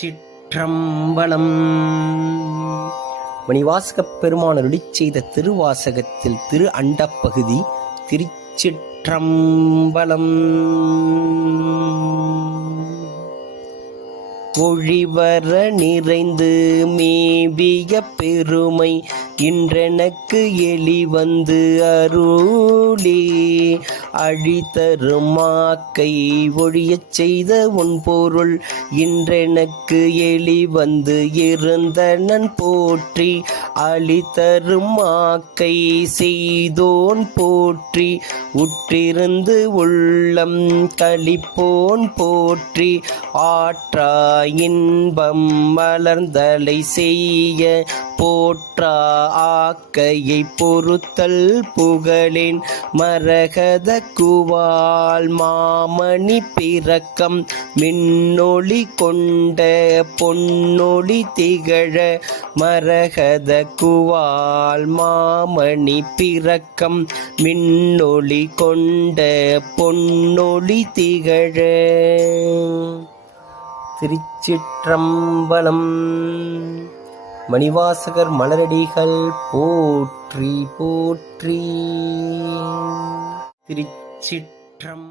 திருச்சிற்றம்பலம். மணிவாசகப் பெருமானருளி செய்த திருவாசகத்தில் திரு அண்டப்பகுதி திருச்சிற்றம்பலம். ஒழிவர நிறைந்து மேவிய பெருமை இன்றெனக்கு எளிவந்து அருளே, அழிதருமாக்கை ஒழியச் செய்த உன் பொருள் இன்றெனக்கு எளிவந்து இருந்தனன் போற்றி, அழிதருமாக்கை செய்தோன் போற்றி, உற்றிருந்து உள்ளம் களிப்போன் போற்றி, ஆற்றா இன்பம் மலர்ந்தலை செய்ய போற்றா ஆக்கையை பொறுத்தல் புகழேன், மரகத குவால் மாமணி பிறக்கம் மின்னொளி கொண்ட பொன்னொளி திகழ, மரகத குவால் மாமணி பிறக்கம் மின்னொளி கொண்ட பொன்னொளி திகழ. திருச்சிற்றம்பலம். மணிவாசகர் மலரடிகள் போற்றி போற்றி. திருச்சிற்றம்பலம்.